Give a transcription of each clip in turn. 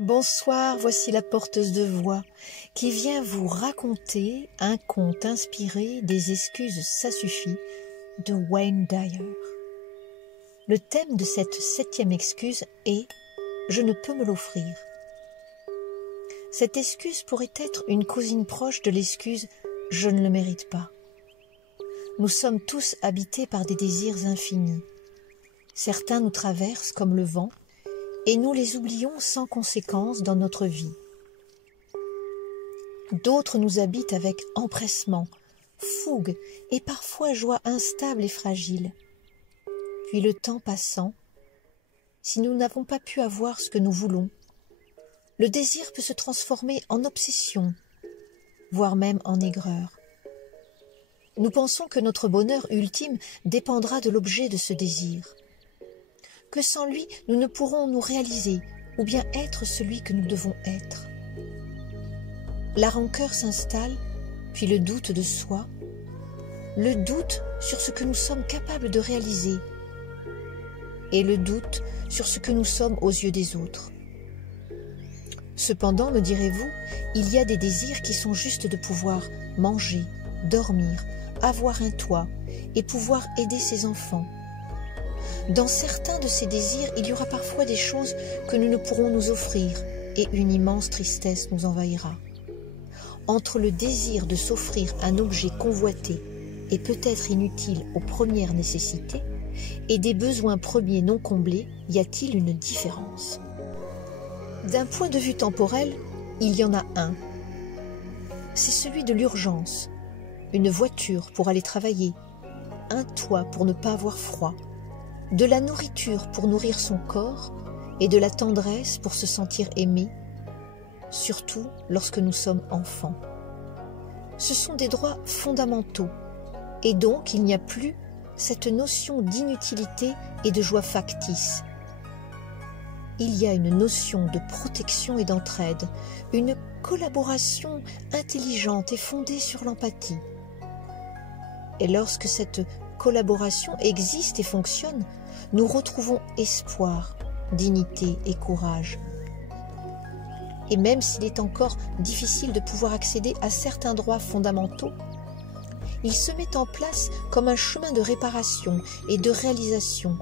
Bonsoir, voici la porteuse de voix qui vient vous raconter un conte inspiré des excuses ça suffit de Wayne Dyer. Le thème de cette 7e excuse est « Je ne peux me l'offrir ». Cette excuse pourrait être une cousine proche de l'excuse « Je ne le mérite pas ». Nous sommes tous habités par des désirs infinis. Certains nous traversent comme le vent, et nous les oublions sans conséquence dans notre vie. D'autres nous habitent avec empressement, fougue et parfois joie instable et fragile. Puis le temps passant, si nous n'avons pas pu avoir ce que nous voulons, le désir peut se transformer en obsession, voire même en aigreur. Nous pensons que notre bonheur ultime dépendra de l'objet de ce désir, que sans lui, nous ne pourrons nous réaliser ou bien être celui que nous devons être. La rancœur s'installe, puis le doute de soi, le doute sur ce que nous sommes capables de réaliser et le doute sur ce que nous sommes aux yeux des autres. Cependant, me direz-vous, il y a des désirs qui sont juste de pouvoir manger, dormir, avoir un toit et pouvoir aider ses enfants. Dans certains de ces désirs, il y aura parfois des choses que nous ne pourrons nous offrir et une immense tristesse nous envahira. Entre le désir de s'offrir un objet convoité et peut-être inutile aux premières nécessités et des besoins premiers non comblés, y a-t-il une différence? D'un point de vue temporel, il y en a un. C'est celui de l'urgence, une voiture pour aller travailler, un toit pour ne pas avoir froid, de la nourriture pour nourrir son corps et de la tendresse pour se sentir aimé, surtout lorsque nous sommes enfants. Ce sont des droits fondamentaux et donc il n'y a plus cette notion d'inutilité et de joie factice. Il y a une notion de protection et d'entraide, une collaboration intelligente et fondée sur l'empathie. Et lorsque cette collaboration existe et fonctionne, nous retrouvons espoir, dignité et courage. Et même s'il est encore difficile de pouvoir accéder à certains droits fondamentaux, il se met en place comme un chemin de réparation et de réalisation.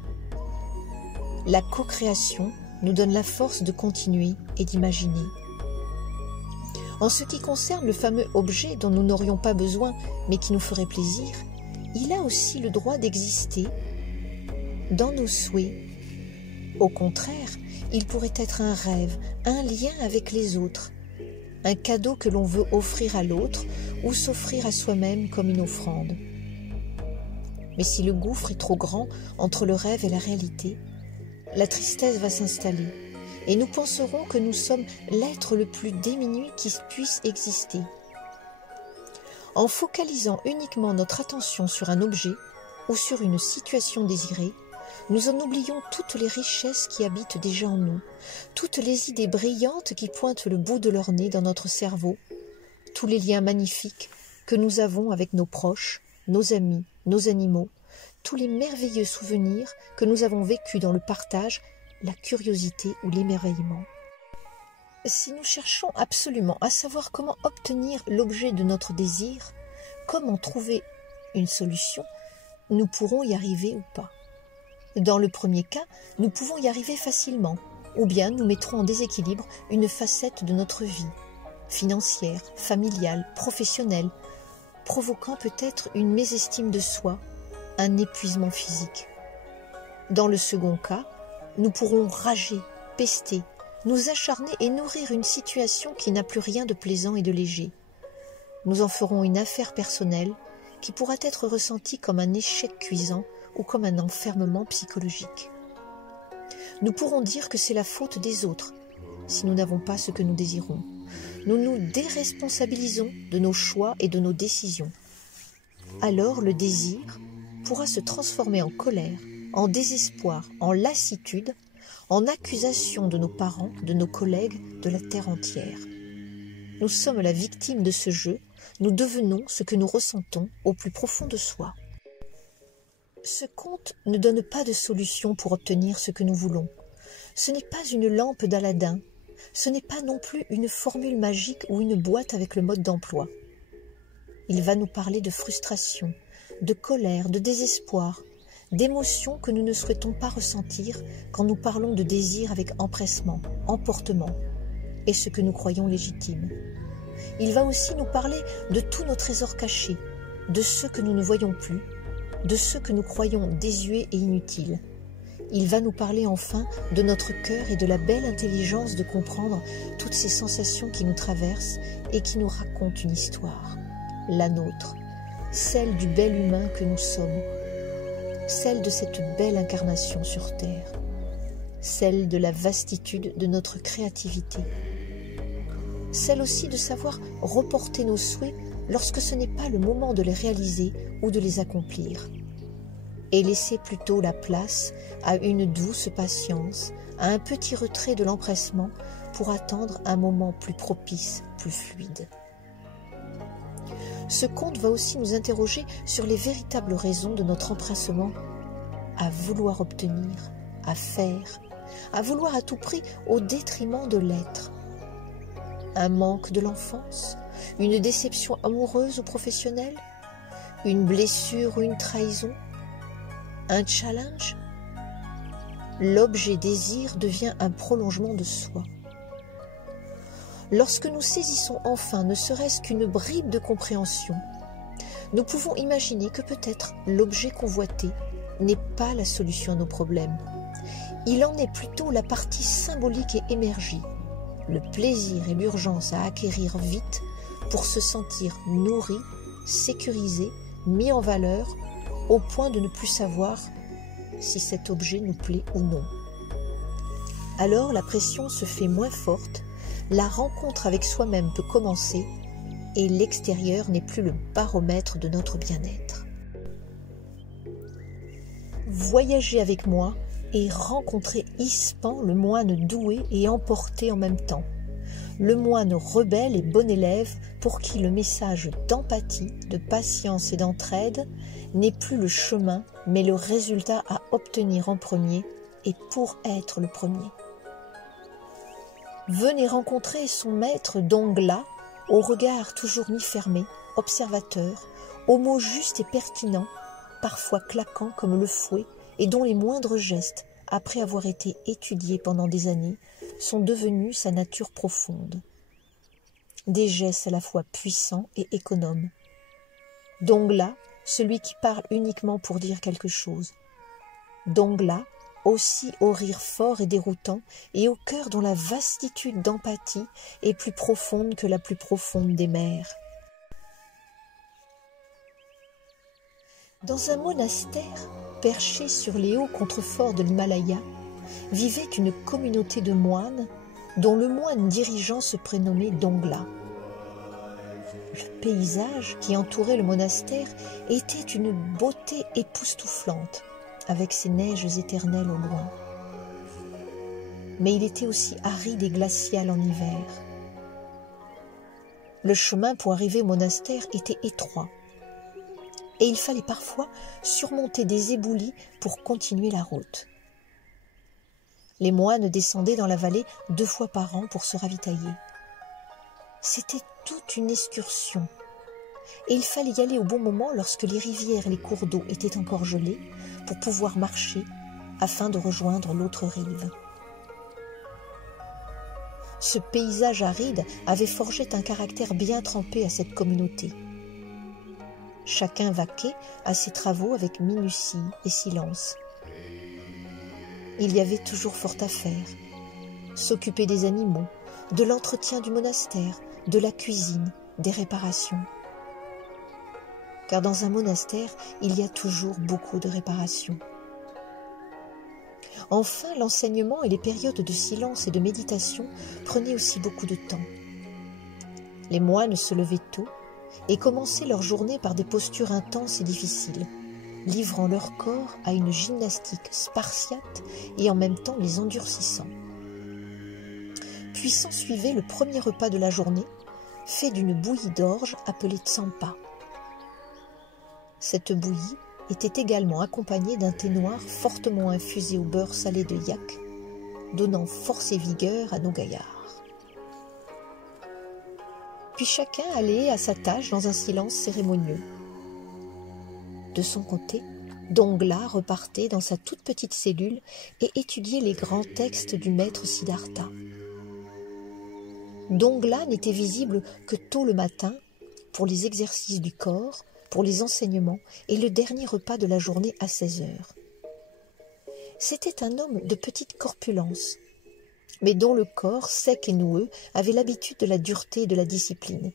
La co-création nous donne la force de continuer et d'imaginer. En ce qui concerne le fameux objet dont nous n'aurions pas besoin mais qui nous ferait plaisir, il a aussi le droit d'exister dans nos souhaits. Au contraire, il pourrait être un rêve, un lien avec les autres, un cadeau que l'on veut offrir à l'autre ou s'offrir à soi-même comme une offrande. Mais si le gouffre est trop grand entre le rêve et la réalité, la tristesse va s'installer et nous penserons que nous sommes l'être le plus diminué qui puisse exister. En focalisant uniquement notre attention sur un objet ou sur une situation désirée, nous en oublions toutes les richesses qui habitent déjà en nous, toutes les idées brillantes qui pointent le bout de leur nez dans notre cerveau, tous les liens magnifiques que nous avons avec nos proches, nos amis, nos animaux, tous les merveilleux souvenirs que nous avons vécus dans le partage, la curiosité ou l'émerveillement. Si nous cherchons absolument à savoir comment obtenir l'objet de notre désir, comment trouver une solution, nous pourrons y arriver ou pas. Dans le premier cas, nous pouvons y arriver facilement, ou bien nous mettrons en déséquilibre une facette de notre vie, financière, familiale, professionnelle, provoquant peut-être une mésestime de soi, un épuisement physique. Dans le second cas, nous pourrons rager, pester, nous acharner et nourrir une situation qui n'a plus rien de plaisant et de léger. Nous en ferons une affaire personnelle qui pourra être ressentie comme un échec cuisant ou comme un enfermement psychologique. Nous pourrons dire que c'est la faute des autres si nous n'avons pas ce que nous désirons. Nous nous déresponsabilisons de nos choix et de nos décisions. Alors le désir pourra se transformer en colère, en désespoir, en lassitude, en accusation de nos parents, de nos collègues, de la terre entière. Nous sommes la victime de ce jeu, nous devenons ce que nous ressentons au plus profond de soi. Ce conte ne donne pas de solution pour obtenir ce que nous voulons. Ce n'est pas une lampe d'Aladin, ce n'est pas non plus une formule magique ou une boîte avec le mode d'emploi. Il va nous parler de frustration, de colère, de désespoir, d'émotions que nous ne souhaitons pas ressentir quand nous parlons de désir avec empressement, emportement, et ce que nous croyons légitime. Il va aussi nous parler de tous nos trésors cachés, de ceux que nous ne voyons plus, de ceux que nous croyons désuets et inutiles. Il va nous parler enfin de notre cœur et de la belle intelligence de comprendre toutes ces sensations qui nous traversent et qui nous racontent une histoire, la nôtre, celle du bel humain que nous sommes, celle de cette belle incarnation sur terre, celle de la vastitude de notre créativité, celle aussi de savoir reporter nos souhaits lorsque ce n'est pas le moment de les réaliser ou de les accomplir, et laisser plutôt la place à une douce patience, à un petit retrait de l'empressement pour attendre un moment plus propice, plus fluide. Ce conte va aussi nous interroger sur les véritables raisons de notre empressement à vouloir obtenir, à faire, à vouloir à tout prix au détriment de l'être. Un manque de l'enfance, une déception amoureuse ou professionnelle, une blessure ou une trahison, un challenge. L'objet désir devient un prolongement de soi. Lorsque nous saisissons enfin ne serait-ce qu'une bribe de compréhension, nous pouvons imaginer que peut-être l'objet convoité n'est pas la solution à nos problèmes. Il en est plutôt la partie symbolique et émergie, le plaisir et l'urgence à acquérir vite pour se sentir nourri, sécurisé, mis en valeur, au point de ne plus savoir si cet objet nous plaît ou non. Alors la pression se fait moins forte, la rencontre avec soi-même peut commencer et l'extérieur n'est plus le baromètre de notre bien-être. Voyagez avec moi et rencontrez Ispan, le moine doué et emporté en même temps. Le moine rebelle et bon élève pour qui le message d'empathie, de patience et d'entraide n'est plus le chemin, mais le résultat à obtenir en premier et pour être le premier. Venez rencontrer son maître Dongla, au regard toujours mi-fermé, observateur, aux mots justes et pertinents, parfois claquants comme le fouet, et dont les moindres gestes, après avoir été étudiés pendant des années, sont devenus sa nature profonde. Des gestes à la fois puissants et économes. Dongla, celui qui parle uniquement pour dire quelque chose. Dongla, aussi au rire fort et déroutant, et au cœur dont la vastitude d'empathie est plus profonde que la plus profonde des mers. Dans un monastère, perché sur les hauts contreforts de l'Himalaya, vivait une communauté de moines dont le moine dirigeant se prénommait Dongla. Le paysage qui entourait le monastère était une beauté époustouflante, avec ses neiges éternelles au loin. Mais il était aussi aride et glacial en hiver. Le chemin pour arriver au monastère était étroit, et il fallait parfois surmonter des éboulis pour continuer la route. Les moines descendaient dans la vallée 2 fois par an pour se ravitailler. C'était toute une excursion, et il fallait y aller au bon moment lorsque les rivières et les cours d'eau étaient encore gelés pour pouvoir marcher afin de rejoindre l'autre rive. Ce paysage aride avait forgé un caractère bien trempé à cette communauté. Chacun vaquait à ses travaux avec minutie et silence. Il y avait toujours fort à faire. S'occuper des animaux, de l'entretien du monastère, de la cuisine, des réparations. Car dans un monastère, il y a toujours beaucoup de réparations. Enfin, l'enseignement et les périodes de silence et de méditation prenaient aussi beaucoup de temps. Les moines se levaient tôt et commençaient leur journée par des postures intenses et difficiles, livrant leur corps à une gymnastique spartiate et en même temps les endurcissant. Puis s'ensuivait le premier repas de la journée, fait d'une bouillie d'orge appelée tsampa. Cette bouillie était également accompagnée d'un thé noir fortement infusé au beurre salé de yak, donnant force et vigueur à nos gaillards. puis chacun allait à sa tâche dans un silence cérémonieux. De son côté, Dongla repartait dans sa toute petite cellule et étudiait les grands textes du maître Siddhartha. Dongla n'était visible que tôt le matin pour les exercices du corps, pour les enseignements et le dernier repas de la journée à 16 heures. C'était un homme de petite corpulence, mais dont le corps sec et noueux avait l'habitude de la dureté et de la discipline.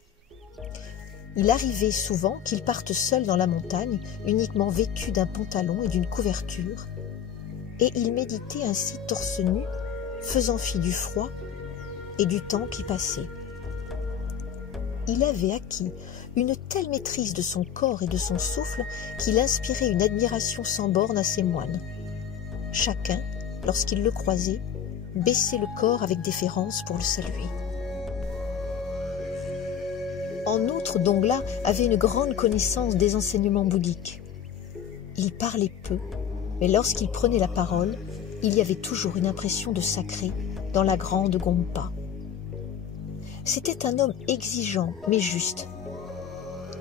Il arrivait souvent qu'il parte seul dans la montagne, uniquement vêtu d'un pantalon et d'une couverture, et il méditait ainsi torse nu, faisant fi du froid et du temps qui passait. Il avait acquis une telle maîtrise de son corps et de son souffle qu'il inspirait une admiration sans borne à ses moines. Chacun, lorsqu'il le croisait, baissait le corps avec déférence pour le saluer. En outre, Dongla avait une grande connaissance des enseignements bouddhiques. Il parlait peu, mais lorsqu'il prenait la parole, il y avait toujours une impression de sacré dans la grande Gompa. C'était un homme exigeant, mais juste.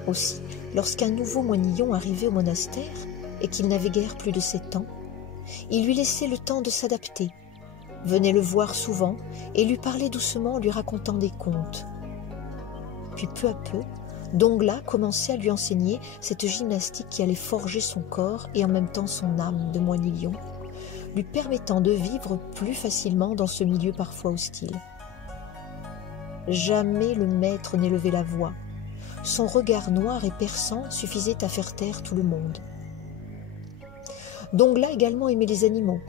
Aussi, lorsqu'un nouveau moinillon arrivait au monastère et qu'il n'avait guère plus de 7 ans, il lui laissait le temps de s'adapter, venait le voir souvent et lui parlait doucement en lui racontant des contes. Puis peu à peu, Dongla commençait à lui enseigner cette gymnastique qui allait forger son corps et en même temps son âme de moinillon, lui permettant de vivre plus facilement dans ce milieu parfois hostile. Jamais le maître n'élevait la voix. Son regard noir et perçant suffisait à faire taire tout le monde. Dongla également aimait les animaux.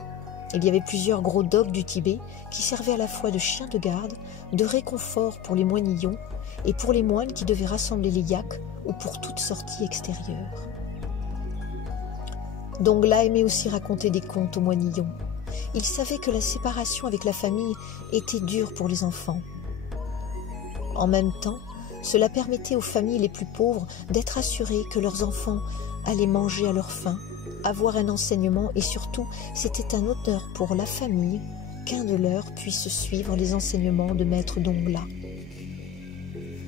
Il y avait plusieurs gros dogs du Tibet qui servaient à la fois de chiens de garde, de réconfort pour les moinillons et pour les moines qui devaient rassembler les yaks ou pour toute sortie extérieure. Dongla aimait aussi raconter des contes aux moinillons. Il savait que la séparation avec la famille était dure pour les enfants. En même temps, cela permettait aux familles les plus pauvres d'être assurées que leurs enfants allaient manger à leur faim, avoir un enseignement et surtout, c'était un honneur pour la famille qu'un de leurs puisse suivre les enseignements de maître Dongla.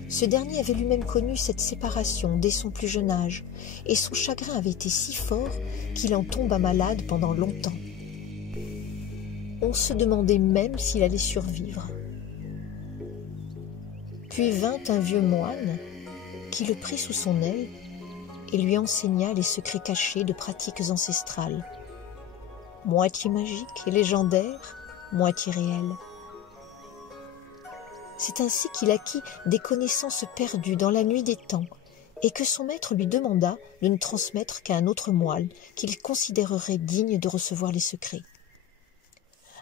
Ce dernier avait lui-même connu cette séparation dès son plus jeune âge et son chagrin avait été si fort qu'il en tomba malade pendant longtemps. On se demandait même s'il allait survivre. Puis vint un vieux moine qui le prit sous son aile et lui enseigna les secrets cachés de pratiques ancestrales, moitié magiques et légendaires, moitié réelles. C'est ainsi qu'il acquit des connaissances perdues dans la nuit des temps et que son maître lui demanda de ne transmettre qu'à un autre moine qu'il considérerait digne de recevoir les secrets.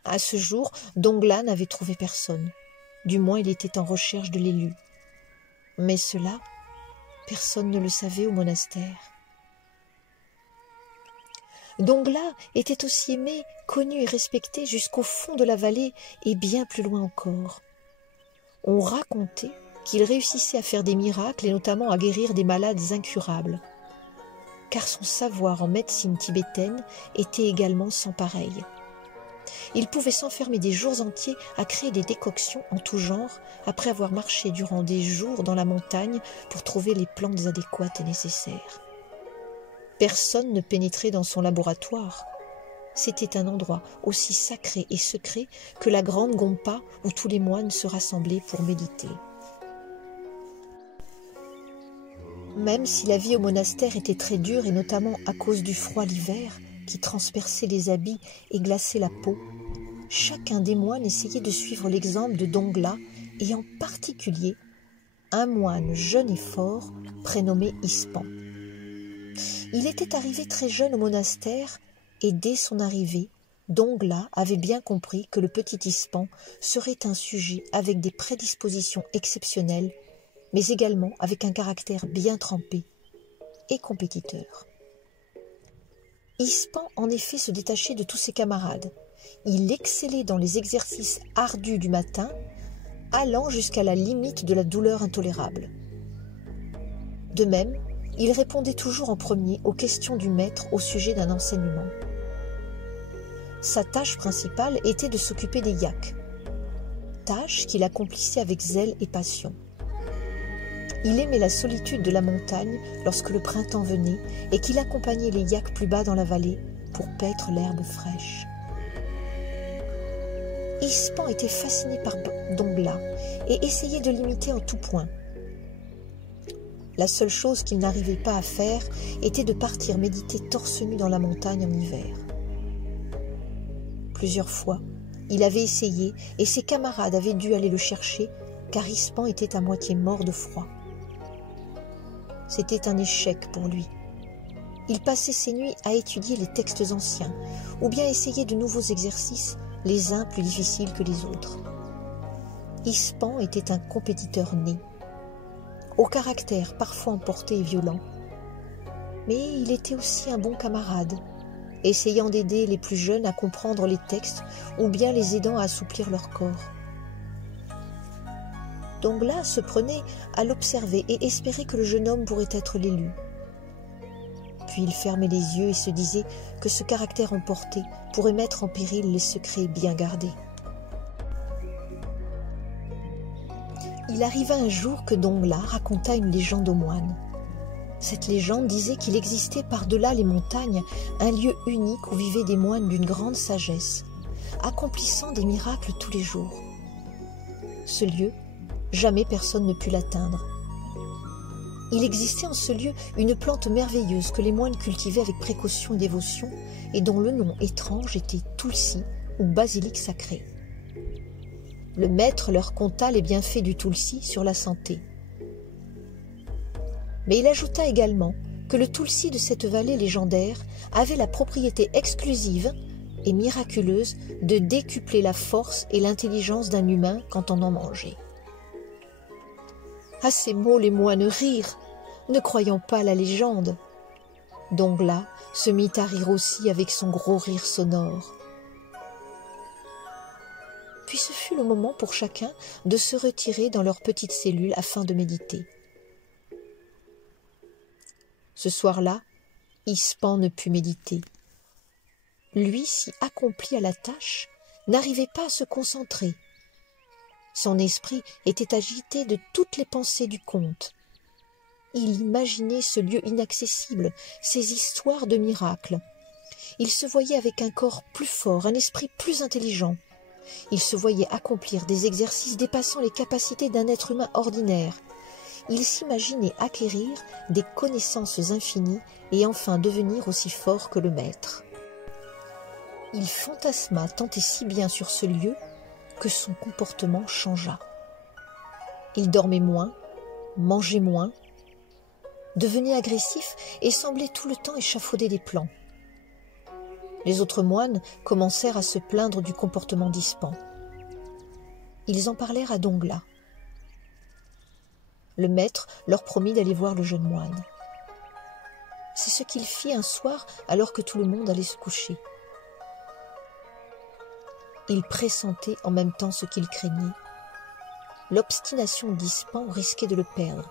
À ce jour, Dongla n'avait trouvé personne. Du moins, il était en recherche de l'élu. Mais cela, personne ne le savait au monastère. Dongla était aussi aimé, connu et respecté jusqu'au fond de la vallée et bien plus loin encore. On racontait qu'il réussissait à faire des miracles et notamment à guérir des malades incurables, car son savoir en médecine tibétaine était également sans pareil. Il pouvait s'enfermer des jours entiers à créer des décoctions en tout genre après avoir marché durant des jours dans la montagne pour trouver les plantes adéquates et nécessaires. Personne ne pénétrait dans son laboratoire. C'était un endroit aussi sacré et secret que la grande Gompa où tous les moines se rassemblaient pour méditer. Même si la vie au monastère était très dure et notamment à cause du froid l'hiver qui transperçait les habits et glaçait la peau, chacun des moines essayait de suivre l'exemple de Dongla et en particulier un moine jeune et fort prénommé Ispan. Il était arrivé très jeune au monastère et dès son arrivée, Dongla avait bien compris que le petit Ispan serait un sujet avec des prédispositions exceptionnelles, mais également avec un caractère bien trempé et compétiteur. Ispan en effet se détachait de tous ses camarades. Il excellait dans les exercices ardus du matin, allant jusqu'à la limite de la douleur intolérable. De même, il répondait toujours en premier aux questions du maître au sujet d'un enseignement. Sa tâche principale était de s'occuper des yaks, tâche qu'il accomplissait avec zèle et passion. Il aimait la solitude de la montagne lorsque le printemps venait et qu'il accompagnait les yaks plus bas dans la vallée pour paître l'herbe fraîche. Ispan était fasciné par Dongla et essayait de l'imiter en tout point. La seule chose qu'il n'arrivait pas à faire était de partir méditer torse nu dans la montagne en hiver. Plusieurs fois, il avait essayé et ses camarades avaient dû aller le chercher car Ispan était à moitié mort de froid. C'était un échec pour lui. Il passait ses nuits à étudier les textes anciens ou bien essayer de nouveaux exercices, les uns plus difficiles que les autres. Ispan était un compétiteur né, au caractère parfois emporté et violent, mais il était aussi un bon camarade, essayant d'aider les plus jeunes à comprendre les textes ou bien les aidant à assouplir leur corps. Dongla se prenait à l'observer et espérait que le jeune homme pourrait être l'élu. Puis il fermait les yeux et se disait que ce caractère emporté pourrait mettre en péril les secrets bien gardés. Il arriva un jour que Dongla raconta une légende aux moines. Cette légende disait qu'il existait par-delà les montagnes un lieu unique où vivaient des moines d'une grande sagesse, accomplissant des miracles tous les jours. Ce lieu, jamais personne ne put l'atteindre. Il existait en ce lieu une plante merveilleuse que les moines cultivaient avec précaution et dévotion et dont le nom étrange était Tulsi ou basilic sacré. Le maître leur conta les bienfaits du Tulsi sur la santé. Mais il ajouta également que le Tulsi de cette vallée légendaire avait la propriété exclusive et miraculeuse de décupler la force et l'intelligence d'un humain quand on en mangeait. À ces mots, les moines rirent, ne croyant pas la légende. Dongla se mit à rire aussi avec son gros rire sonore. Puis ce fut le moment pour chacun de se retirer dans leur petite cellule afin de méditer. Ce soir-là, Ispan ne put méditer. Lui, si accompli à la tâche, n'arrivait pas à se concentrer. Son esprit était agité de toutes les pensées du conte. Il imaginait ce lieu inaccessible, ces histoires de miracles. Il se voyait avec un corps plus fort, un esprit plus intelligent. Il se voyait accomplir des exercices dépassant les capacités d'un être humain ordinaire. Il s'imaginait acquérir des connaissances infinies et enfin devenir aussi fort que le maître. Il fantasma tant et si bien sur ce lieu que son comportement changea. Il dormait moins, mangeait moins, devenait agressif et semblait tout le temps échafauder des plans. Les autres moines commencèrent à se plaindre du comportement d'Ispan. Ils en parlèrent à Dongla. Le maître leur promit d'aller voir le jeune moine. C'est ce qu'il fit un soir alors que tout le monde allait se coucher. Il pressentait en même temps ce qu'il craignait. L'obstination d'Ispan risquait de le perdre.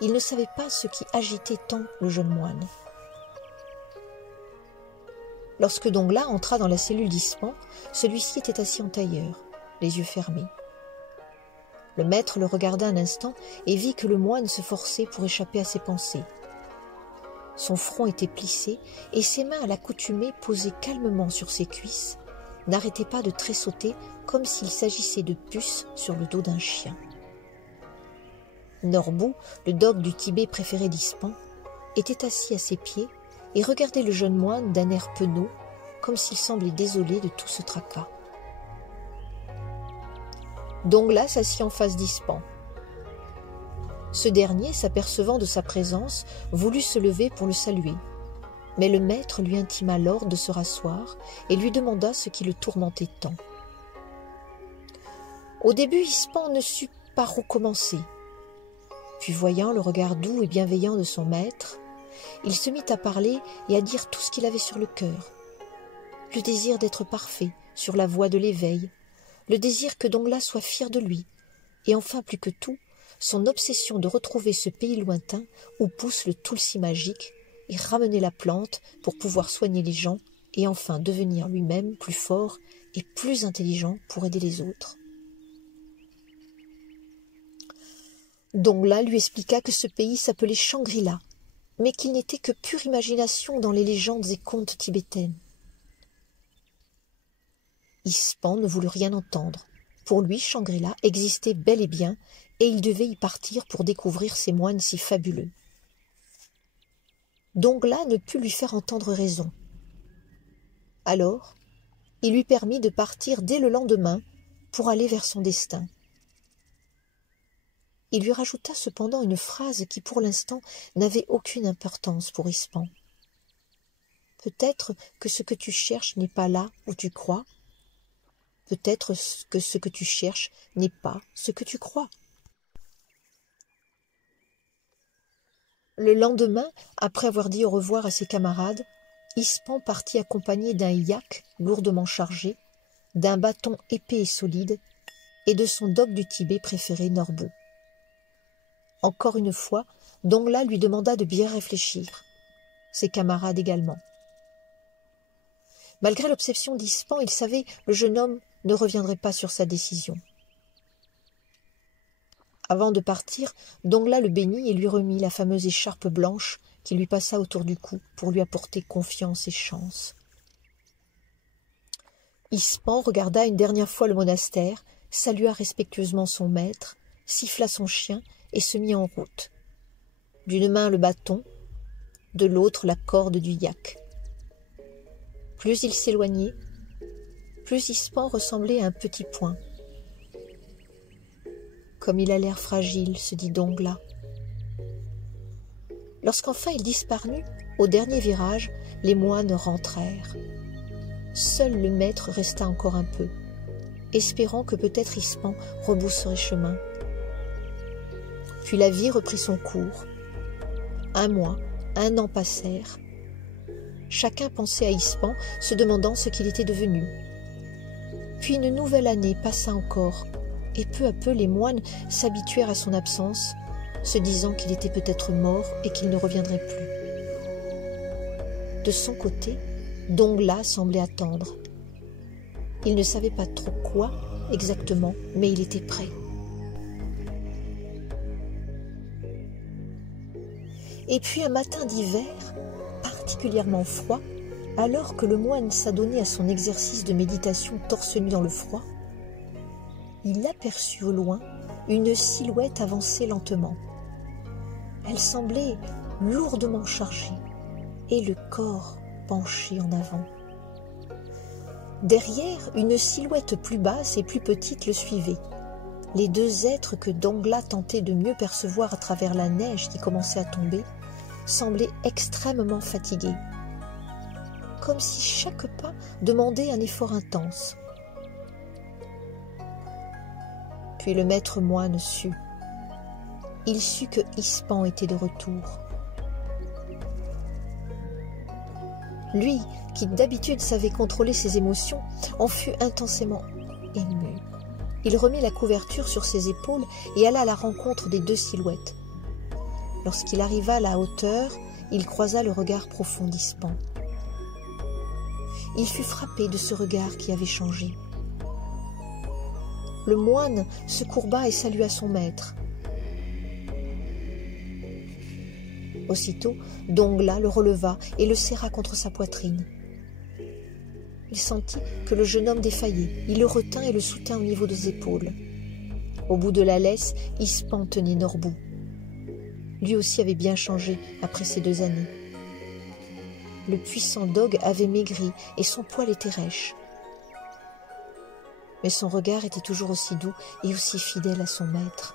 Il ne savait pas ce qui agitait tant le jeune moine. Lorsque Dongla entra dans la cellule d'Ispan, celui-ci était assis en tailleur, les yeux fermés. Le maître le regarda un instant et vit que le moine se forçait pour échapper à ses pensées. Son front était plissé et ses mains à l'accoutumée posées calmement sur ses cuisses n'arrêtaient pas de tressauter comme s'il s'agissait de puces sur le dos d'un chien. Norbu, le dogue du Tibet préféré d'Ispan, était assis à ses pieds et regardait le jeune moine d'un air penaud, comme s'il semblait désolé de tout ce tracas. Dongla s'assit en face d'Ispan. Ce dernier, s'apercevant de sa présence, voulut se lever pour le saluer. Mais le maître lui intima l'ordre de se rasseoir et lui demanda ce qui le tourmentait tant. Au début, Ispan ne sut pas recommencer. Puis voyant le regard doux et bienveillant de son maître, il se mit à parler et à dire tout ce qu'il avait sur le cœur. Le désir d'être parfait, sur la voie de l'éveil, le désir que Dongla soit fier de lui, et enfin plus que tout, son obsession de retrouver ce pays lointain où pousse le Tulsi magique et ramener la plante pour pouvoir soigner les gens et enfin devenir lui-même plus fort et plus intelligent pour aider les autres. Dongla lui expliqua que ce pays s'appelait Shangri-La, mais qu'il n'était que pure imagination dans les légendes et contes tibétaines. Ispan ne voulut rien entendre. Pour lui, Shangri-La existait bel et bien, et il devait y partir pour découvrir ces moines si fabuleux. Dongla ne put lui faire entendre raison. Alors, il lui permit de partir dès le lendemain pour aller vers son destin. Il lui rajouta cependant une phrase qui, pour l'instant, n'avait aucune importance pour Ispan. « Peut-être que ce que tu cherches n'est pas là où tu crois. Peut-être que ce que tu cherches n'est pas ce que tu crois. » Le lendemain, après avoir dit au revoir à ses camarades, Ispan partit accompagné d'un yak lourdement chargé, d'un bâton épais et solide, et de son dogue du Tibet préféré, Norbu. Encore une fois, Dongla lui demanda de bien réfléchir. Ses camarades également. Malgré l'obsession d'Ispan, il savait que le jeune homme ne reviendrait pas sur sa décision. Avant de partir, Dongla le bénit et lui remit la fameuse écharpe blanche qui lui passa autour du cou pour lui apporter confiance et chance. Ispan regarda une dernière fois le monastère, salua respectueusement son maître, siffla son chien et se mit en route. D'une main le bâton, de l'autre la corde du yak. Plus il s'éloignait, plus Ispan ressemblait à un petit point. Comme il a l'air fragile, se dit Dongla. Lorsqu'enfin il disparut, au dernier virage, les moines rentrèrent. Seul le maître resta encore un peu, espérant que peut-être Ispan rebousserait chemin. Puis la vie reprit son cours. 1 mois, 1 an passèrent. Chacun pensait à Ispan, se demandant ce qu'il était devenu. Puis une nouvelle année passa encore, et peu à peu les moines s'habituèrent à son absence, se disant qu'il était peut-être mort et qu'il ne reviendrait plus. De son côté, Dongla semblait attendre. Il ne savait pas trop quoi exactement, mais il était prêt. Et puis un matin d'hiver, particulièrement froid, alors que le moine s'adonnait à son exercice de méditation torse nu dans le froid, il aperçut au loin une silhouette avancer lentement. Elle semblait lourdement chargée et le corps penché en avant. Derrière, une silhouette plus basse et plus petite le suivait. Les 2 êtres que Dongla tentait de mieux percevoir à travers la neige qui commençait à tomber semblaient extrêmement fatigués, comme si chaque pas demandait un effort intense. Puis le maître moine sut. Il sut que Ispan était de retour. Lui, qui d'habitude savait contrôler ses émotions, en fut intensément ému. Il remit la couverture sur ses épaules et alla à la rencontre des 2 silhouettes. Lorsqu'il arriva à la hauteur, il croisa le regard profond d'Ispan. Il fut frappé de ce regard qui avait changé. Le moine se courba et salua son maître. Aussitôt, Dongla le releva et le serra contre sa poitrine. Il sentit que le jeune homme défaillait. Il le retint et le soutint au niveau des épaules. Au bout de la laisse, Ispan tenait Norbu. Lui aussi avait bien changé après ces 2 années. Le puissant dogue avait maigri et son poil était rêche. Mais son regard était toujours aussi doux et aussi fidèle à son maître.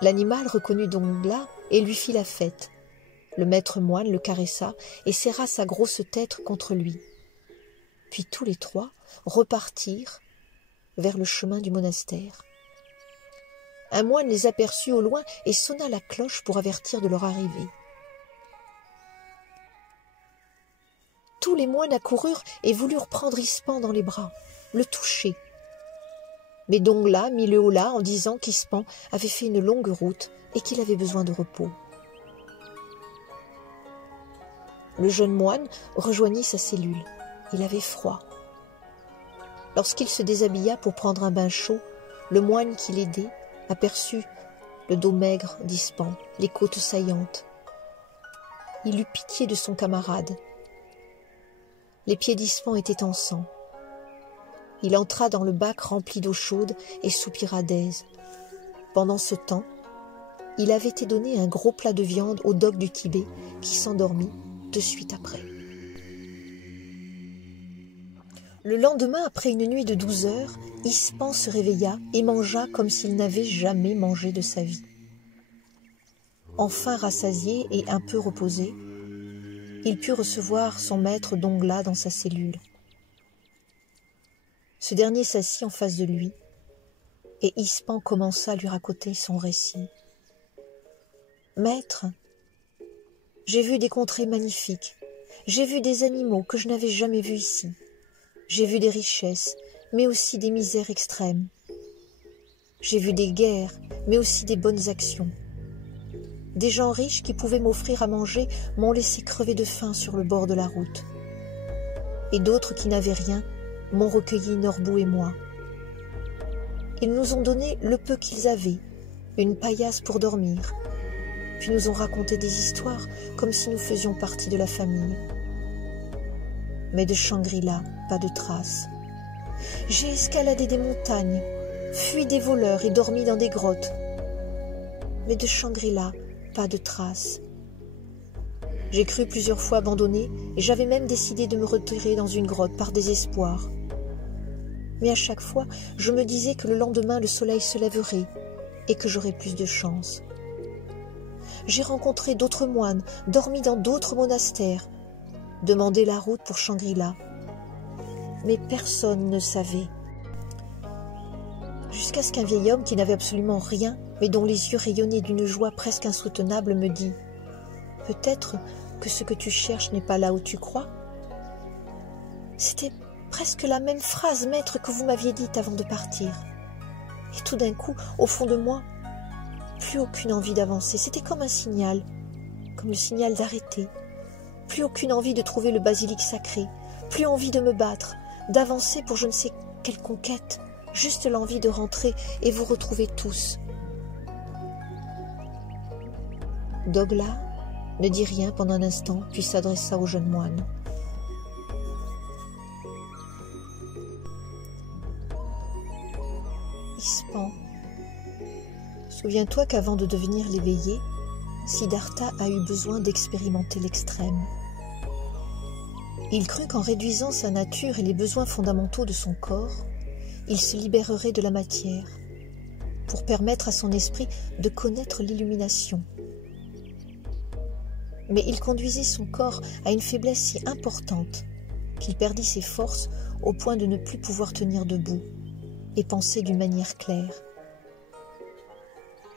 L'animal reconnut Dongla et lui fit la fête. Le maître moine le caressa et serra sa grosse tête contre lui. Puis tous les 3 repartirent vers le chemin du monastère. Un moine les aperçut au loin et sonna la cloche pour avertir de leur arrivée. Tous les moines accoururent et voulurent prendre Ispan dans les bras, le toucher. Mais Dongla mit le holà en disant qu'Ispan avait fait une longue route et qu'il avait besoin de repos. Le jeune moine rejoignit sa cellule. Il avait froid. Lorsqu'il se déshabilla pour prendre un bain chaud, le moine qui l'aidait aperçut le dos maigre d'Ispan, les côtes saillantes. Il eut pitié de son camarade. Les pieds d'Ispan étaient en sang. Il entra dans le bac rempli d'eau chaude et soupira d'aise. Pendant ce temps, il avait été donné un gros plat de viande au dogue du Tibet qui s'endormit de suite après. Le lendemain, après une nuit de 12 heures, Ispan se réveilla et mangea comme s'il n'avait jamais mangé de sa vie. Enfin rassasié et un peu reposé, il put recevoir son maître Dongla dans sa cellule. Ce dernier s'assit en face de lui et Ispan commença à lui raconter son récit. « Maître, j'ai vu des contrées magnifiques, j'ai vu des animaux que je n'avais jamais vus ici, j'ai vu des richesses, mais aussi des misères extrêmes. J'ai vu des guerres, mais aussi des bonnes actions. Des gens riches qui pouvaient m'offrir à manger m'ont laissé crever de faim sur le bord de la route. Et d'autres qui n'avaient rien m'ont recueilli Norbou et moi. Ils nous ont donné le peu qu'ils avaient, une paillasse pour dormir, puis nous ont raconté des histoires comme si nous faisions partie de la famille. Mais de Shangri-La, pas de traces. J'ai escaladé des montagnes, fui des voleurs et dormi dans des grottes. Mais de Shangri-La, pas de traces. J'ai cru plusieurs fois abandonner et j'avais même décidé de me retirer dans une grotte par désespoir. Mais à chaque fois, je me disais que le lendemain, le soleil se lèverait et que j'aurais plus de chance. J'ai rencontré d'autres moines, dormi dans d'autres monastères, demandé la route pour Shangri-La. Mais personne ne savait. Jusqu'à ce qu'un vieil homme qui n'avait absolument rien, mais dont les yeux rayonnaient d'une joie presque insoutenable, me dit « Peut-être que ce que tu cherches n'est pas là où tu crois ?» C'était presque la même phrase, maître, que vous m'aviez dite avant de partir. Et tout d'un coup, au fond de moi, plus aucune envie d'avancer. C'était comme un signal, comme le signal d'arrêter. Plus aucune envie de trouver le basilic sacré, plus envie de me battre, d'avancer pour je ne sais quelle conquête, juste l'envie de rentrer et vous retrouver tous. Dongla ne dit rien pendant un instant, puis s'adressa au jeune moine. Ispan, souviens-toi qu'avant de devenir l'éveillé, Siddhartha a eu besoin d'expérimenter l'extrême. Il crut qu'en réduisant sa nature et les besoins fondamentaux de son corps, il se libérerait de la matière, pour permettre à son esprit de connaître l'illumination. Mais il conduisit son corps à une faiblesse si importante qu'il perdit ses forces au point de ne plus pouvoir tenir debout et penser d'une manière claire.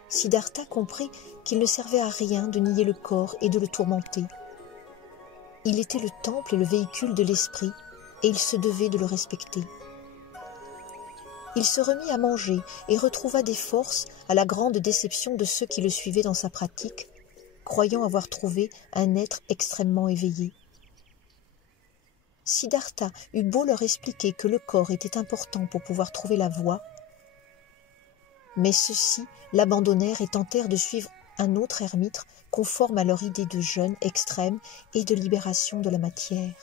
Siddhartha comprit qu'il ne servait à rien de nier le corps et de le tourmenter. Il était le temple et le véhicule de l'esprit, et il se devait de le respecter. Il se remit à manger et retrouva des forces à la grande déception de ceux qui le suivaient dans sa pratique, croyant avoir trouvé un être extrêmement éveillé. Siddhartha eut beau leur expliquer que le corps était important pour pouvoir trouver la voie, mais ceux-ci l'abandonnèrent et tentèrent de suivre un autre ermite conforme à leur idée de jeûne extrême et de libération de la matière.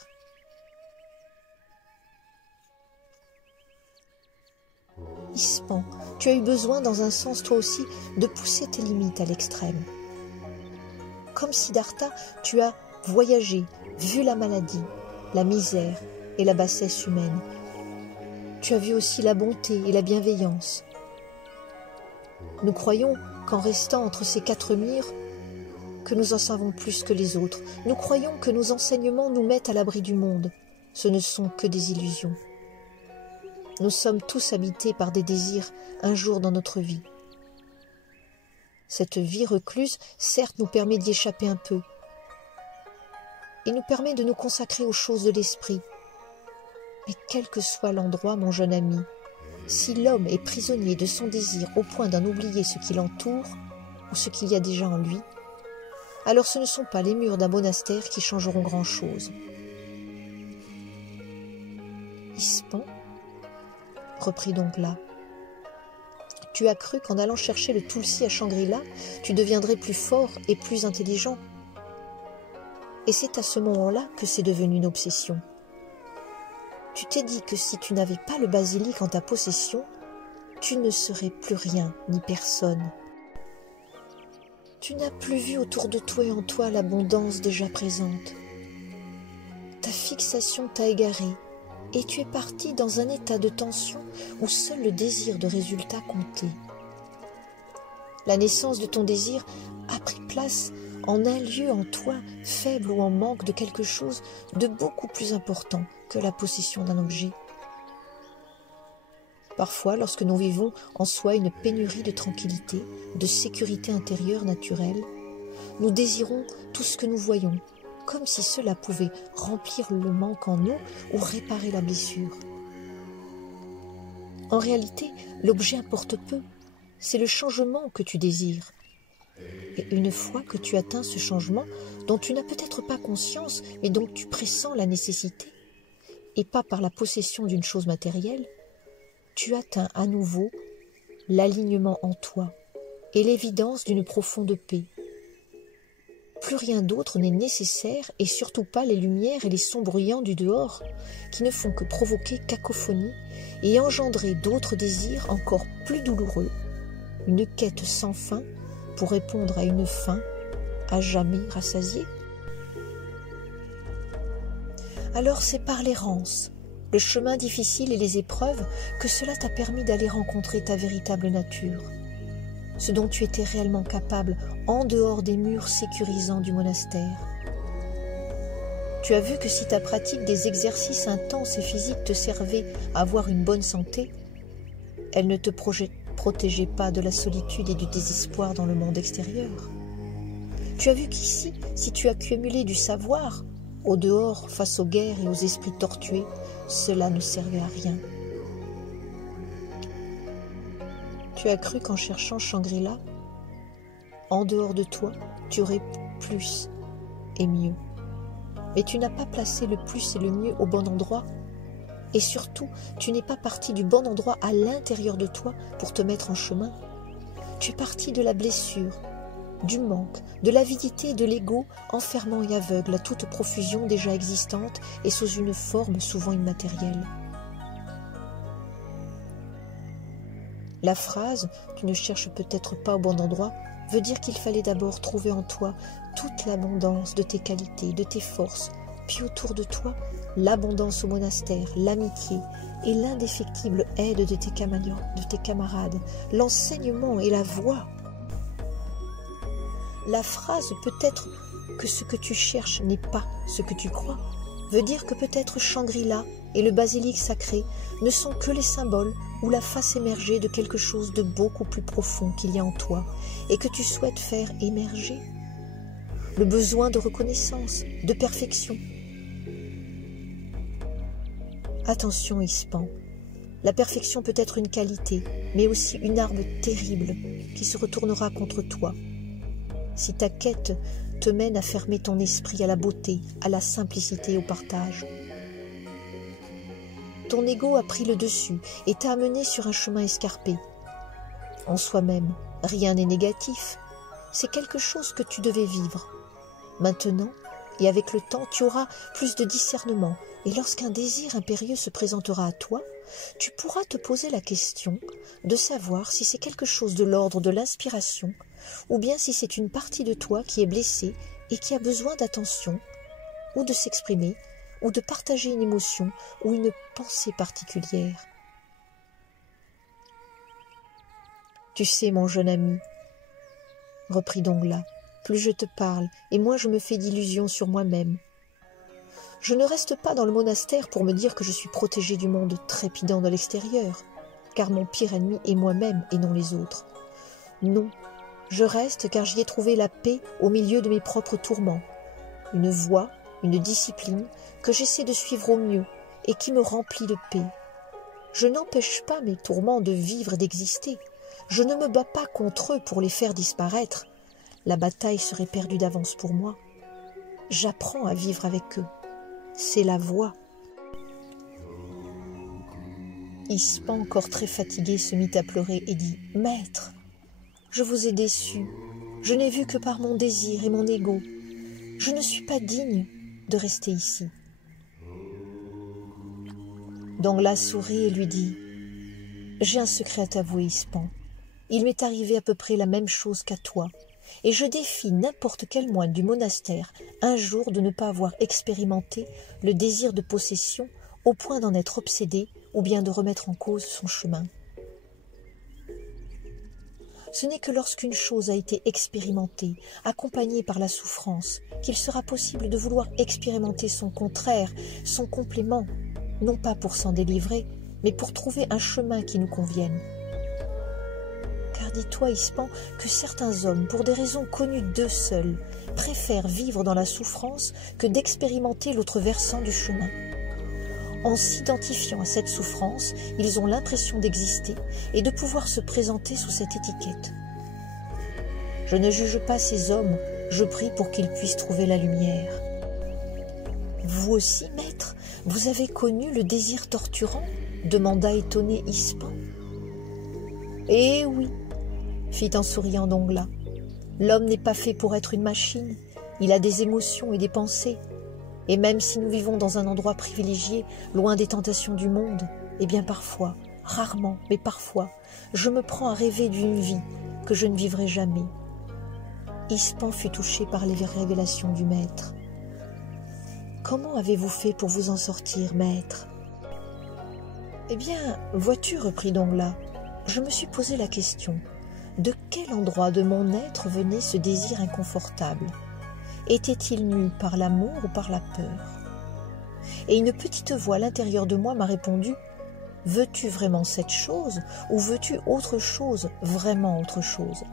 Ispan, tu as eu besoin dans un sens toi aussi de pousser tes limites à l'extrême. Comme Siddhartha, tu as voyagé, vu la maladie, la misère et la bassesse humaine. Tu as vu aussi la bonté et la bienveillance. Nous croyons qu'en restant entre ces quatre murs, que nous en savons plus que les autres. Nous croyons que nos enseignements nous mettent à l'abri du monde. Ce ne sont que des illusions. Nous sommes tous habités par des désirs un jour dans notre vie. Cette vie recluse, certes, nous permet d'y échapper un peu. Et nous permet de nous consacrer aux choses de l'esprit. Mais quel que soit l'endroit, mon jeune ami, si l'homme est prisonnier de son désir au point d'en oublier ce qui l'entoure ou ce qu'il y a déjà en lui, alors ce ne sont pas les murs d'un monastère qui changeront grand-chose. Ispan, reprit Dongla, Tu as cru qu'en allant chercher le Tulsi à Shangri-La, tu deviendrais plus fort et plus intelligent. Et c'est à ce moment-là que c'est devenu une obsession. Tu t'es dit que si tu n'avais pas le basilic en ta possession, tu ne serais plus rien ni personne. Tu n'as plus vu autour de toi et en toi l'abondance déjà présente. Ta fixation t'a égaré et tu es parti dans un état de tension où seul le désir de résultat comptait. La naissance de ton désir a pris place en un lieu en toi faible ou en manque de quelque chose de beaucoup plus important que la possession d'un objet. Parfois, lorsque nous vivons en soi une pénurie de tranquillité, de sécurité intérieure naturelle, nous désirons tout ce que nous voyons, comme si cela pouvait remplir le manque en nous ou réparer la blessure. En réalité, l'objet importe peu, c'est le changement que tu désires. Et une fois que tu atteins ce changement, dont tu n'as peut-être pas conscience, mais dont tu pressens la nécessité, et pas par la possession d'une chose matérielle, tu atteins à nouveau l'alignement en toi et l'évidence d'une profonde paix. Plus rien d'autre n'est nécessaire et surtout pas les lumières et les sons bruyants du dehors qui ne font que provoquer cacophonie et engendrer d'autres désirs encore plus douloureux, une quête sans fin pour répondre à une faim à jamais rassasiée. Alors c'est par l'errance, le chemin difficile et les épreuves que cela t'a permis d'aller rencontrer ta véritable nature, ce dont tu étais réellement capable en dehors des murs sécurisants du monastère. Tu as vu que si ta pratique des exercices intenses et physiques te servait à avoir une bonne santé, elle ne te protégeait pas de la solitude et du désespoir dans le monde extérieur. Tu as vu qu'ici, si tu accumulais du savoir, au dehors, face aux guerres et aux esprits tortués, cela ne servait à rien. Tu as cru qu'en cherchant Shangri-La, en dehors de toi, tu aurais plus et mieux. Mais tu n'as pas placé le plus et le mieux au bon endroit. Et surtout, tu n'es pas parti du bon endroit à l'intérieur de toi pour te mettre en chemin. Tu es parti de la blessure, du manque, de l'avidité et de l'ego enfermant et aveugle à toute profusion déjà existante et sous une forme souvent immatérielle. La phrase « tu ne cherches peut-être pas au bon endroit » veut dire qu'il fallait d'abord trouver en toi toute l'abondance de tes qualités, de tes forces, puis autour de toi l'abondance au monastère, l'amitié et l'indéfectible aide de tes camarades, l'enseignement et la voix. La phrase « peut-être que ce que tu cherches n'est pas ce que tu crois » veut dire que peut-être Shangri-La et le basilic sacré ne sont que les symboles ou la face émergée de quelque chose de beaucoup plus profond qu'il y a en toi et que tu souhaites faire émerger. Le besoin de reconnaissance, de perfection. Attention, Ispan, la perfection peut être une qualité, mais aussi une arme terrible qui se retournera contre toi. Si ta quête te mène à fermer ton esprit à la beauté, à la simplicité et au partage. Ton ego a pris le dessus et t'a amené sur un chemin escarpé. En soi-même, rien n'est négatif, c'est quelque chose que tu devais vivre. Maintenant, et avec le temps, tu auras plus de discernement, et lorsqu'un désir impérieux se présentera à toi, tu pourras te poser la question de savoir si c'est quelque chose de l'ordre de l'inspiration, ou bien si c'est une partie de toi qui est blessée et qui a besoin d'attention, ou de s'exprimer, ou de partager une émotion ou une pensée particulière. Tu sais, mon jeune ami, reprit Dongla, plus je te parle, et moins je me fais d'illusions sur moi-même. Je ne reste pas dans le monastère pour me dire que je suis protégé du monde trépidant de l'extérieur, car mon pire ennemi est moi-même et non les autres. Non, je reste car j'y ai trouvé la paix au milieu de mes propres tourments, une voie, une discipline que j'essaie de suivre au mieux et qui me remplit de paix. Je n'empêche pas mes tourments de vivre et d'exister. Je ne me bats pas contre eux pour les faire disparaître. La bataille serait perdue d'avance pour moi. J'apprends à vivre avec eux. C'est la voie. Ispan, encore très fatigué, se mit à pleurer et dit « Maître, je vous ai déçu. Je n'ai vu que par mon désir et mon ego. Je ne suis pas digne de rester ici. » Dongla sourit et lui dit « J'ai un secret à t'avouer, Ispan. Il m'est arrivé à peu près la même chose qu'à toi, et je défie n'importe quel moine du monastère un jour de ne pas avoir expérimenté le désir de possession au point d'en être obsédé ou bien de remettre en cause son chemin. Ce n'est que lorsqu'une chose a été expérimentée, accompagnée par la souffrance, qu'il sera possible de vouloir expérimenter son contraire, son complément, non pas pour s'en délivrer, mais pour trouver un chemin qui nous convienne. Car dis-toi, Ispan, que certains hommes, pour des raisons connues d'eux seuls, préfèrent vivre dans la souffrance que d'expérimenter l'autre versant du chemin. En s'identifiant à cette souffrance, ils ont l'impression d'exister et de pouvoir se présenter sous cette étiquette. Je ne juge pas ces hommes, je prie pour qu'ils puissent trouver la lumière. Vous aussi, maître, vous avez connu le désir torturant ? Demanda étonné Ispan. Eh oui, fit en souriant Dongla. L'homme n'est pas fait pour être une machine, il a des émotions et des pensées. Et même si nous vivons dans un endroit privilégié, loin des tentations du monde, eh bien parfois, rarement, mais parfois, je me prends à rêver d'une vie que je ne vivrai jamais. Ispan fut touché par les révélations du maître. « Comment avez-vous fait pour vous en sortir, maître ?» « Eh bien, vois-tu, reprit Dongla, je me suis posé la question. De quel endroit de mon être venait ce désir inconfortable ? Était-il mu par l'amour ou par la peur ? Et une petite voix à l'intérieur de moi m'a répondu « Veux-tu vraiment cette chose ou veux-tu autre chose, vraiment autre chose ?»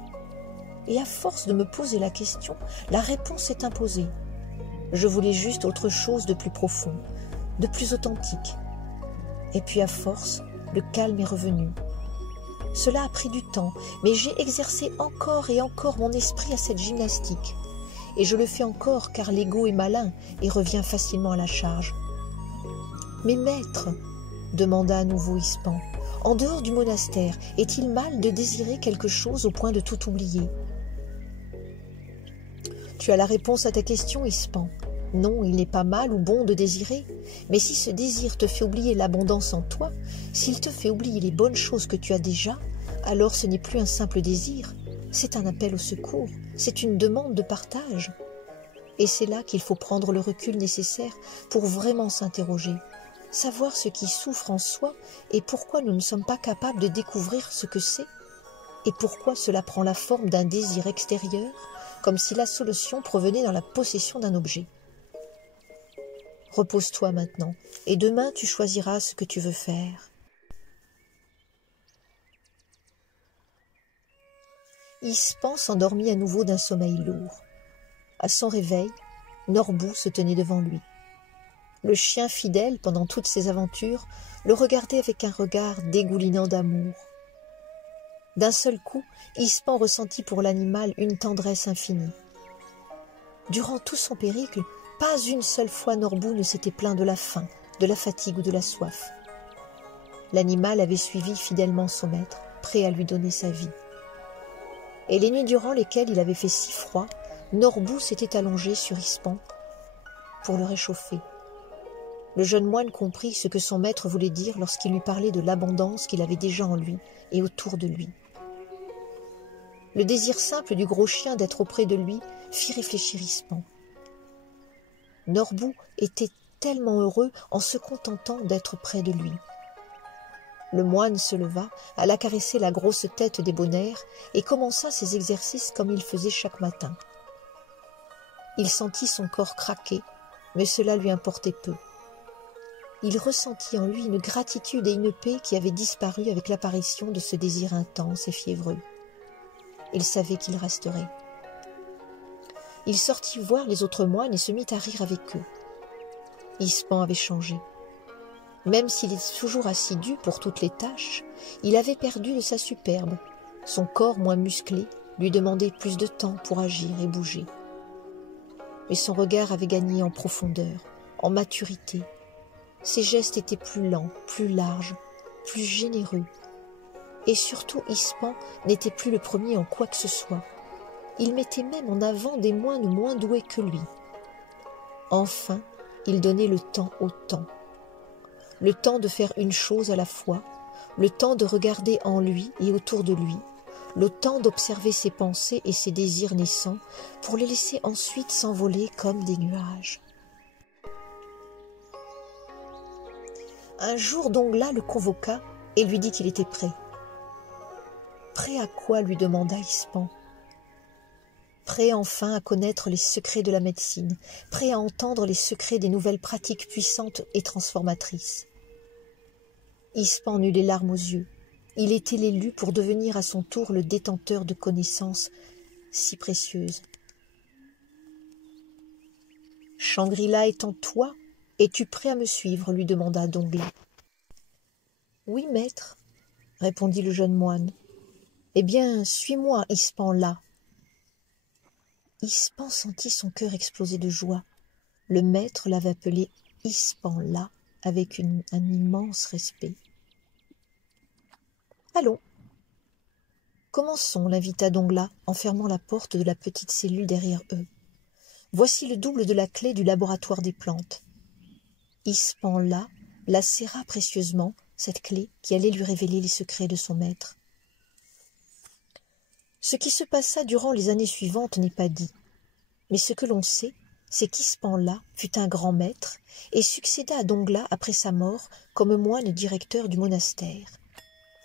Et à force de me poser la question, la réponse s'est imposée. Je voulais juste autre chose de plus profond, de plus authentique. Et puis à force, le calme est revenu. Cela a pris du temps, mais j'ai exercé encore et encore mon esprit à cette gymnastique. Et je le fais encore car l'ego est malin et revient facilement à la charge. « Mais maître, demanda à nouveau Ispan, en dehors du monastère, est-il mal de désirer quelque chose au point de tout oublier ? Tu as la réponse à ta question, Ispan. Non, il n'est pas mal ou bon de désirer, mais si ce désir te fait oublier l'abondance en toi, s'il te fait oublier les bonnes choses que tu as déjà, alors ce n'est plus un simple désir, c'est un appel au secours, c'est une demande de partage. Et c'est là qu'il faut prendre le recul nécessaire pour vraiment s'interroger, savoir ce qui souffre en soi et pourquoi nous ne sommes pas capables de découvrir ce que c'est, et pourquoi cela prend la forme d'un désir extérieur, comme si la solution provenait dans la possession d'un objet. Repose-toi maintenant, et demain tu choisiras ce que tu veux faire. Ispan s'endormit à nouveau d'un sommeil lourd. À son réveil, Norbou se tenait devant lui. Le chien fidèle, pendant toutes ses aventures, le regardait avec un regard dégoulinant d'amour. D'un seul coup, Ispan ressentit pour l'animal une tendresse infinie. Durant tout son périple, pas une seule fois Norbou ne s'était plaint de la faim, de la fatigue ou de la soif. L'animal avait suivi fidèlement son maître, prêt à lui donner sa vie. Et les nuits durant lesquelles il avait fait si froid, Norbou s'était allongé sur Ispan pour le réchauffer. Le jeune moine comprit ce que son maître voulait dire lorsqu'il lui parlait de l'abondance qu'il avait déjà en lui et autour de lui. Le désir simple du gros chien d'être auprès de lui fit réfléchir Ispan. Norbou était tellement heureux en se contentant d'être près de lui. Le moine se leva, alla caresser la grosse tête d'ébonnaire et commença ses exercices comme il faisait chaque matin. Il sentit son corps craquer, mais cela lui importait peu. Il ressentit en lui une gratitude et une paix qui avaient disparu avec l'apparition de ce désir intense et fiévreux. Il savait qu'il resterait. Il sortit voir les autres moines et se mit à rire avec eux. Ispan avait changé. Même s'il était toujours assidu pour toutes les tâches, il avait perdu de sa superbe. Son corps moins musclé lui demandait plus de temps pour agir et bouger. Mais son regard avait gagné en profondeur, en maturité. Ses gestes étaient plus lents, plus larges. plus généreux. Et surtout, Ispan n'était plus le premier en quoi que ce soit. Il mettait même en avant des moines moins doués que lui. Enfin, il donnait le temps au temps. Le temps de faire une chose à la fois, le temps de regarder en lui et autour de lui, le temps d'observer ses pensées et ses désirs naissants pour les laisser ensuite s'envoler comme des nuages. Un jour, Dongla le convoqua et lui dit qu'il était prêt. Prêt à quoi, lui demanda Ispan. Prêt enfin à connaître les secrets de la médecine, prêt à entendre les secrets des nouvelles pratiques puissantes et transformatrices. Ispan eut les larmes aux yeux. Il était l'élu pour devenir à son tour le détenteur de connaissances si précieuses. « Shangri-La est en toi, es-tu prêt à me suivre ?» lui demanda Dongla. « Oui, maître, » répondit le jeune moine. « Eh bien, suis-moi, Ispan-La. » Ispan sentit son cœur exploser de joie. Le maître l'avait appelé Ispan-La avec un immense respect. « Allons. » « Commençons, » l'invita Dongla en fermant la porte de la petite cellule derrière eux. « Voici le double de la clé du laboratoire des plantes. » Ispan-La la serra précieusement, cette clé qui allait lui révéler les secrets de son maître. Ce qui se passa durant les années suivantes n'est pas dit, mais ce que l'on sait, c'est qu'Ispan-La fut un grand maître et succéda à Dongla après sa mort comme moine directeur du monastère.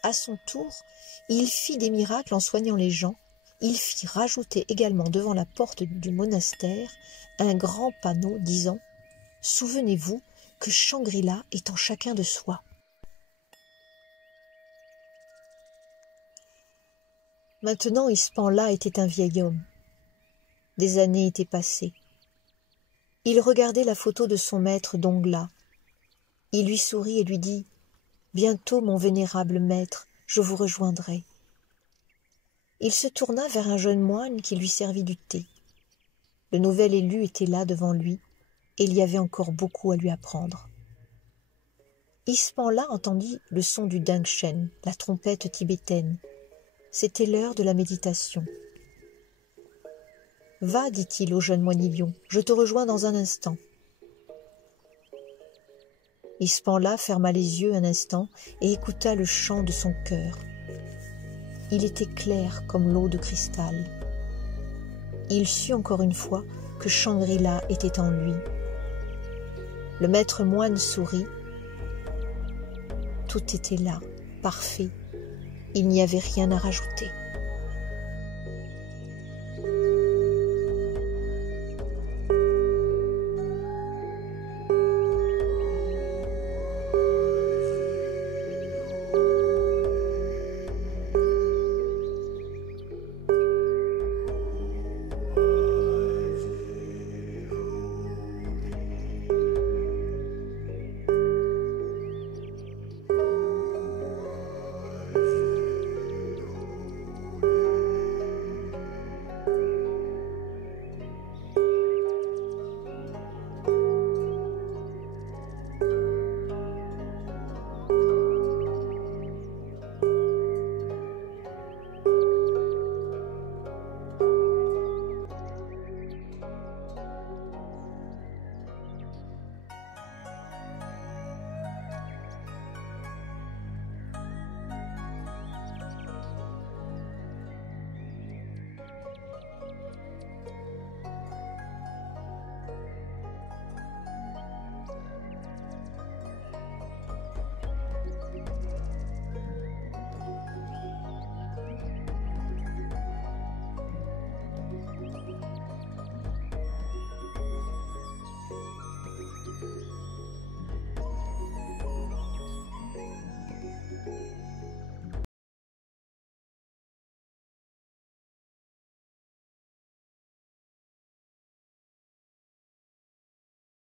À son tour, il fit des miracles en soignant les gens. Il fit rajouter également devant la porte du monastère un grand panneau disant « Souvenez-vous que Shangri-La est en chacun de soi ». Maintenant, Ispan-La était un vieil homme. Des années étaient passées. Il regardait la photo de son maître Dongla. Il lui sourit et lui dit « Bientôt, mon vénérable maître, je vous rejoindrai. » Il se tourna vers un jeune moine qui lui servit du thé. Le nouvel élu était là devant lui, et il y avait encore beaucoup à lui apprendre. Ispan-La entendit le son du Dingchen, la trompette tibétaine. C'était l'heure de la méditation. « Va, dit-il au jeune moinillon, je te rejoins dans un instant. » Ispan-La ferma les yeux un instant et écouta le chant de son cœur. Il était clair comme l'eau de cristal. Il sut encore une fois que Shangri-La était en lui. Le maître moine sourit. Tout était là, parfait. Il n'y avait rien à rajouter.